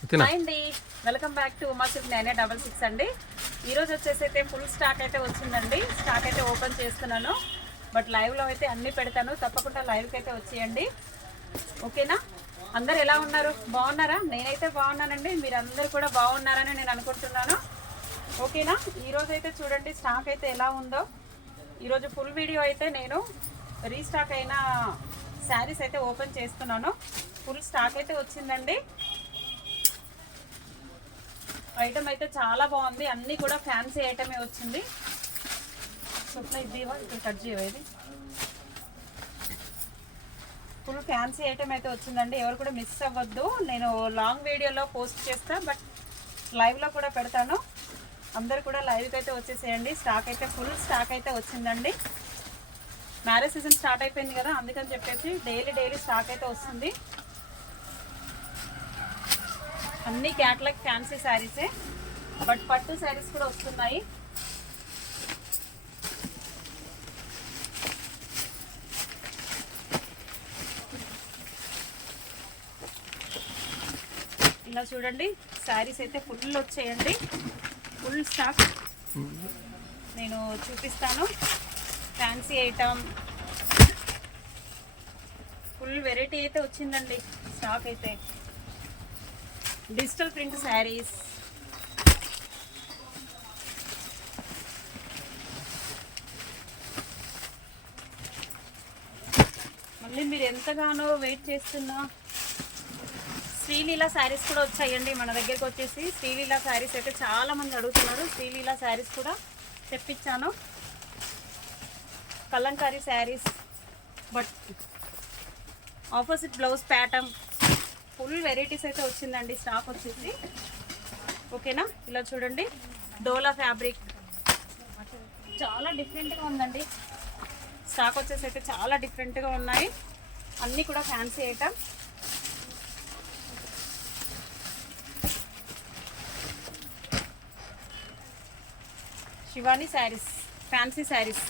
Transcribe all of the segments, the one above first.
Hi అండి. Welcome back to Uma silk nine double six అండి. ఈరోజు వచ్చేసి అయితే ఫుల్ స్టాక్ అయితే వచ్చిందండి. స్టాక్ అయితే ఓపెన్ చేస్తున్నాను. బట్ లైవ్లో అయితే అన్నీ పెడతాను. తప్పకుండా లైవ్కి అయితే వచ్చేయండి. ఓకేనా అందరు ఎలా ఉన్నారు? బాగున్నారా? నేనైతే బాగున్నానండి. మీరు అందరు కూడా బాగున్నారని నేను అనుకుంటున్నాను. ఓకేనా ఈరోజు అయితే చూడండి స్టాక్ అయితే ఎలా ఉందో. ఈరోజు ఫుల్ వీడియో అయితే నేను రీస్టాక్ అయిన శారీస్ అయితే ఓపెన్ చేస్తున్నాను. ఫుల్ స్టాక్ అయితే వచ్చిందండి. ఐటమ్ అయితే చాలా బాగుంది. అన్నీ కూడా ఫ్యాన్సీ ఐటమే వచ్చింది. స్వప్న ఇది ఇక్కడ కట్ చేయవా ఇది? ఫుల్ ఫ్యాన్సీ ఐటమ్ అయితే వచ్చిందండి. ఎవరు కూడా మిస్ అవ్వద్దు. నేను లాంగ్ వీడియోలో పోస్ట్ చేస్తా బట్ లైవ్లో కూడా పెడతాను. అందరు కూడా లైవ్కి అయితే వచ్చేసేయండి. స్టాక్ అయితే ఫుల్ స్టాక్ అయితే వచ్చిందండి. మ్యారేజ్ సీజన్ స్టార్ట్ అయిపోయింది కదా అందుకని చెప్పేసి డైలీ డైలీ స్టాక్ అయితే వస్తుంది. అన్ని క్యాట్లాగ్ ఫ్యాన్సీ శారీసే బట్ పట్టు శారీస్ కూడా వస్తున్నాయి. ఇలా చూడండి శారీస్ అయితే ఫుల్ వచ్చేయండి. ఫుల్ స్టాక్ నేను చూపిస్తాను. ఫ్యాన్సీ ఐటమ్ ఫుల్ వెరైటీ అయితే వచ్చిందండి స్టాక్ అయితే. Digital print saris. మళ్ళీ మీరు ఎంతగానో వెయిట్ చేస్తున్నా. శ్రీలీల శారీస్ కూడా వచ్చాయండి మన దగ్గరికి వచ్చేసి. శ్రీలీల శారీస్ అయితే చాలా మంది అడుగుతున్నారు. శ్రీలీల శారీస్ కూడా తెప్పించాను. Kalamkari saris but opposite blouse pattern full varieties అయితే వచ్చిందండి స్టాక్ వచ్చేసి. ఓకేనా? ఇలా చూడండి. డోలా ఫ్యాబ్రిక్. చాలా డిఫరెంట్గా ఉందండి. స్టాక్ వచ్చేసి అయితే చాలా డిఫరెంట్గా ఉన్నాయి. అన్నీ కూడా fancy item Shivani saris fancy saris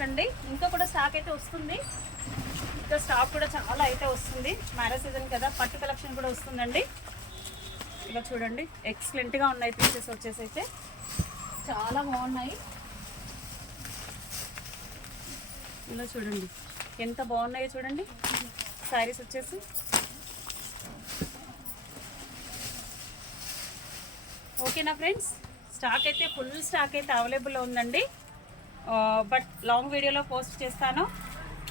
full అండి ఇంకా కూడా స్టాక్ అయితే వస్తుంది. ఇంకా స్టాక్ కూడా చాలా అయితే వస్తుంది. మ్యారేజ్ సీజన్ కదా పట్టు కలెక్షన్ కూడా వస్తుందండి. ఇలా చూడండి. ఎక్సలెంట్గా ఉన్నాయి పీసెస్ వచ్చేసి అయితే. చాలా బాగున్నాయి. ఇలా చూడండి. ఎంత బాగున్నాయో చూడండి. శారీస్ వచ్చేసి. ఓకేనా ఫ్రెండ్స్ స్టాక్ అయితే ఫుల్ స్టాక్ అయితే అవైలబుల్లో ఉందండి. బట్ లాంగ్ వీడియోలో పోస్ట్ చేస్తాను.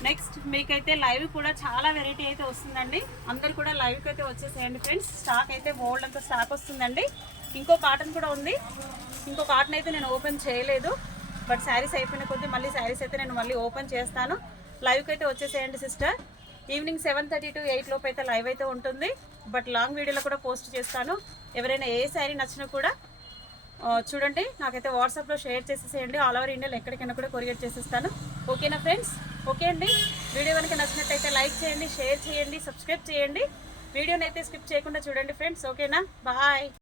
నెక్స్ట్ మీకైతే లైవ్ కూడా చాలా వెరైటీ అయితే వస్తుందండి. అందరు కూడా లైవ్కి అయితే వచ్చేసేయండి ఫ్రెండ్స్ స్టాక్ అయితే బోల్డ్ అంత స్టాక్ వస్తుందండి. ఇంకో కాటన్ కూడా ఉంది. ఇంకో కాటన్ అయితే నేను ఓపెన్ చేయలేదు. బట్ శారీస్ అయిపోయిన కొద్దీ మళ్ళీ శారీస్ అయితే నేను మళ్ళీ ఓపెన్ చేస్తాను. లైవ్కి అయితే వచ్చేసేయండి sister evening seven thirty to eight లోపు అయితే లైవ్ అయితే ఉంటుంది. బట్ లాంగ్ వీడియోలో కూడా పోస్ట్ చేస్తాను. ఎవరైనా ఏ శారీ నచ్చినా కూడా చూడండి నాకైతే వాట్సాప్లో షేర్ చేసేసేయండి. ఆల్ ఓవర్ ఇండియాలో ఎక్కడికైనా కూడా కొరియర్ చేసేస్తాను. ఓకేనా ఫ్రెండ్స్ ఓకే అండి? వీడియో కనుక నచ్చినట్టయితే లైక్ చేయండి షేర్ చేయండి సబ్స్క్రైబ్ చేయండి. వీడియోని అయితే స్కిప్ చేయకుండా చూడండి ఫ్రెండ్స్ ఓకేనా బాయ్